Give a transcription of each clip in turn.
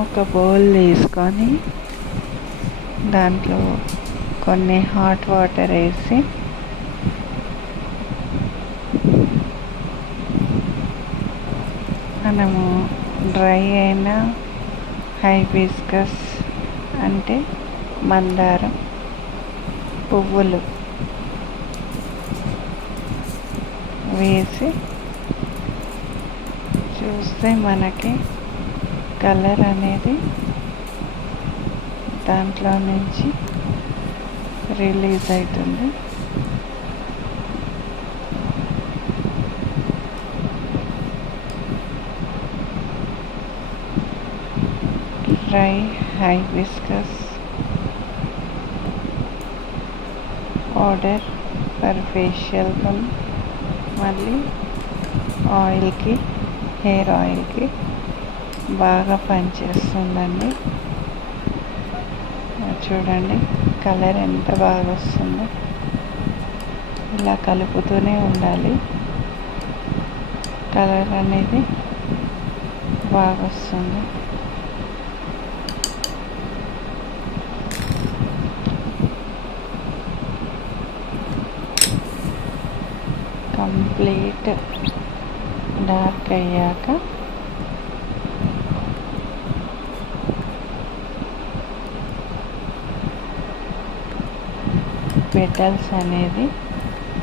ఒక బౌల్ తీసుకొని దాంట్లో కొన్ని హాట్ వాటర్ వేసి మనము డ్రై అయిన హైబిస్కస్ అంటే మందారం పువ్వులు వేసి చూస్తే మనకి కలర్ అనేది దాంట్లో నుంచి రిలీజ్ అవుతుంది. Dry hibiscus powder for facial మళ్ళీ ఆయిల్కి, హెయిర్ ఆయిల్కి బాగా పనిచేస్తుందండి. చూడండి కలర్ ఎంత బాగా వస్తుందో. ఇలా కలుపుతూనే ఉండాలి, కలర్ అనేది బాగా వస్తుంది. కంప్లీట్ డార్క్ అయ్యాక పెటల్స్ అనేది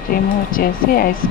రిమూవ్ చేసి ఐస్